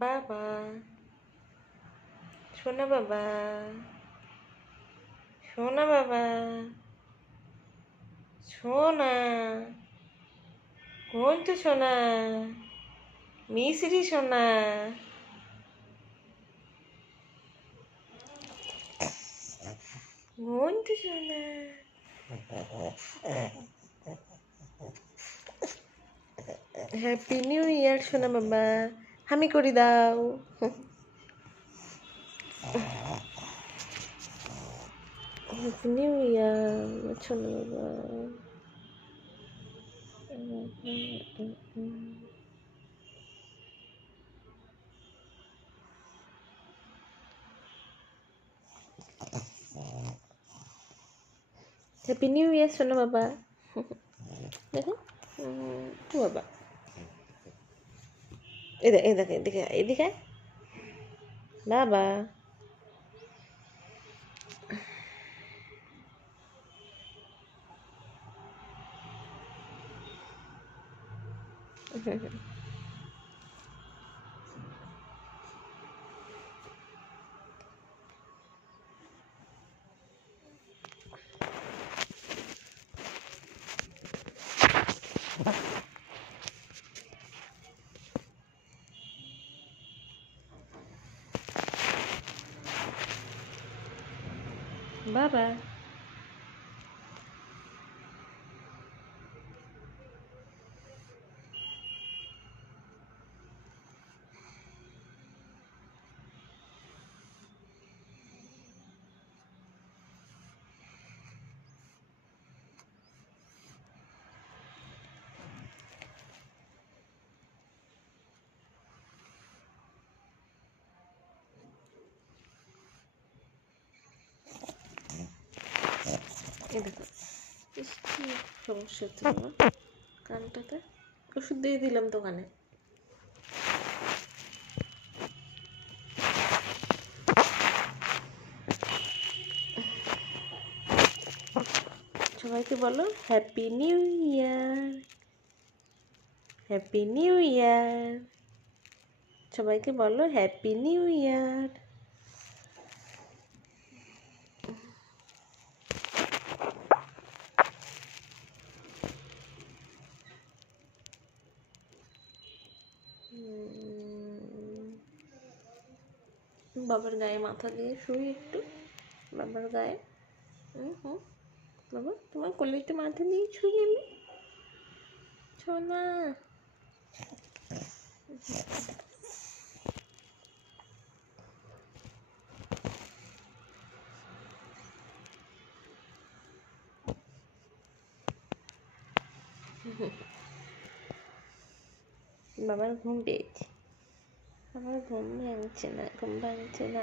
বাবা। সোনা বাবা। সোনা বাবা। সোনা কোন তো সোনা মিশ্রি সোনা কোন তো সোনা হ্যাপি নিউ ইয়ার সোনা বাবা। হামি করে দাও। হ্যাপি নিউ ইয়ার সোনা বাবা। হ্যাপি নিউ ইয়ার বাবা। দেখো। উম, ও বাবা এদিকে এদিকে এদিকে এদিকে আয়। বাবা বাবা এই দেখো কি সমস্যা হচ্ছে বাবা কানটাতে। ওষুধ দিয়ে দিলাম দোকানে। সবাইকে বলো happy new year happy new year সবাইকে বলো হ্যাপি নিউ ইয়ার বাবার গায়ে মাথা দিয়ে শুই একটু। বাবার গায়ে। হুম হুম। বাবা, তোমার কোলে একটু মাথা দিয়ে শুই আমি? সোনা বাবার ঘুম পেয়েছে। আমার ঘুম ভাঙছে না, ঘুম ভাঙছে না।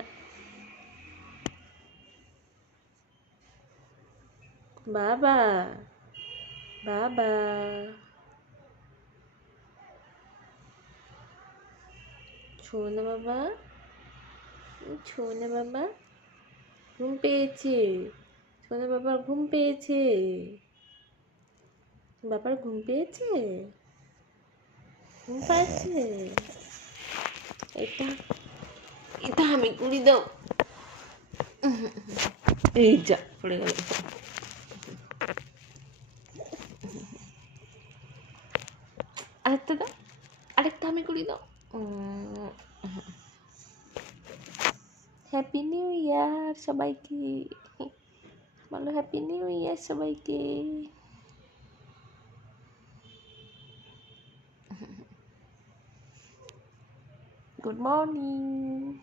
বাবা বাবা। ছোনা বাবা ছোনা বাবা। ঘুম পেয়েছে ছোনা বাবার ঘুম পেয়েছে। বাবার ঘুম পেয়েছে? ঘুম পাচ্ছে। এটা। এটা আমি কুড়ি দাও এই যা, পড়ে গেল। আরেকটা দাও, আরেকটা আমি কুড়ি দাও। হ্যাপি নিউ ইয়ার সবাইকে। বলো হ্যাপি নিউ ইয়ার সবাইকে। Good morning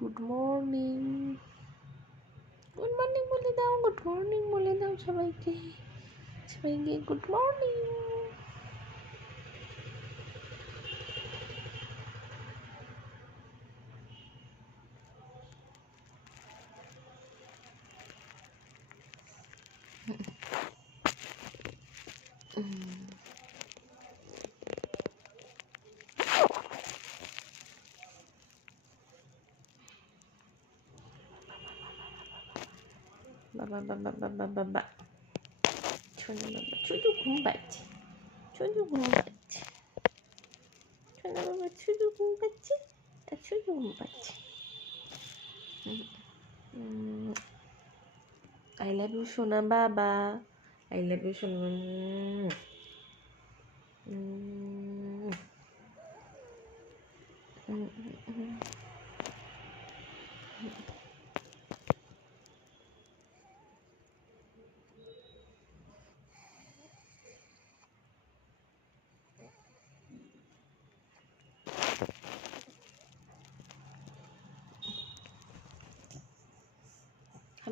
good morning good morning বলে দাও। গুড মর্নিং বলে দাও সবাইকে। সবাইকে গুড মর্নিং বাবা বাবা বাবা বাবা ছোট বাবা ছোট ঘুম পাচ্ছে ছোট ঘুম পাচ্ছে শোনা বাবা শুধু ঘুম পাচ্ছে আর শুধু ঘুম পাচ্ছে আই লাভ ইউ সোনা বাবা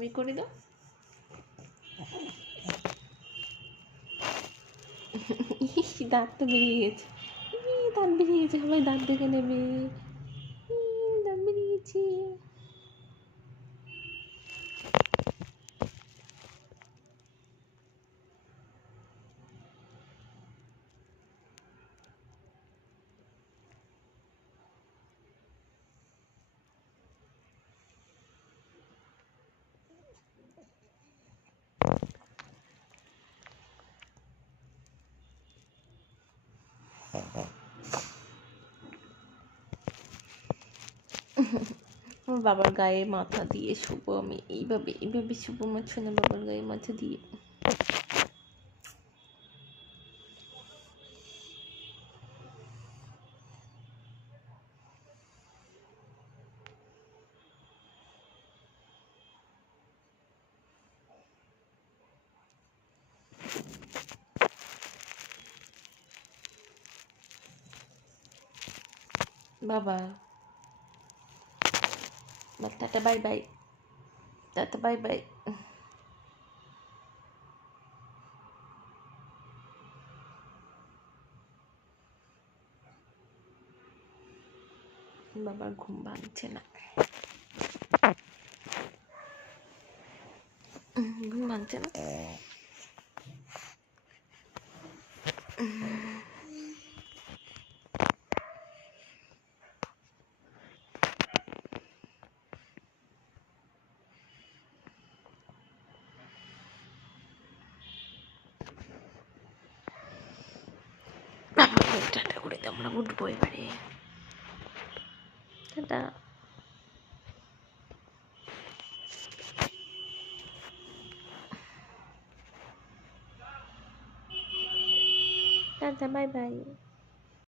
আমি করে দাও। দাঁত তো বেরিয়ে গেছে। দাঁত বেরিয়ে গেছে, সবাই দাঁত দেখে নেবে। দাঁত বেরিয়ে গেছে। আমার বাবার গায়ে মাথা দিয়ে শুবো আমি। এইভাবে এইভাবে শুবো আমার ছোনা বাবার গায়ে মাথা দিয়ে। বাবা tata bye bye tata bye bye বাবার ঘুম ভাঙছে না ঘুম ভাঙছে টাটা করে দাও আমরা উঠবো এবারে। টাটা। Tata bye bye.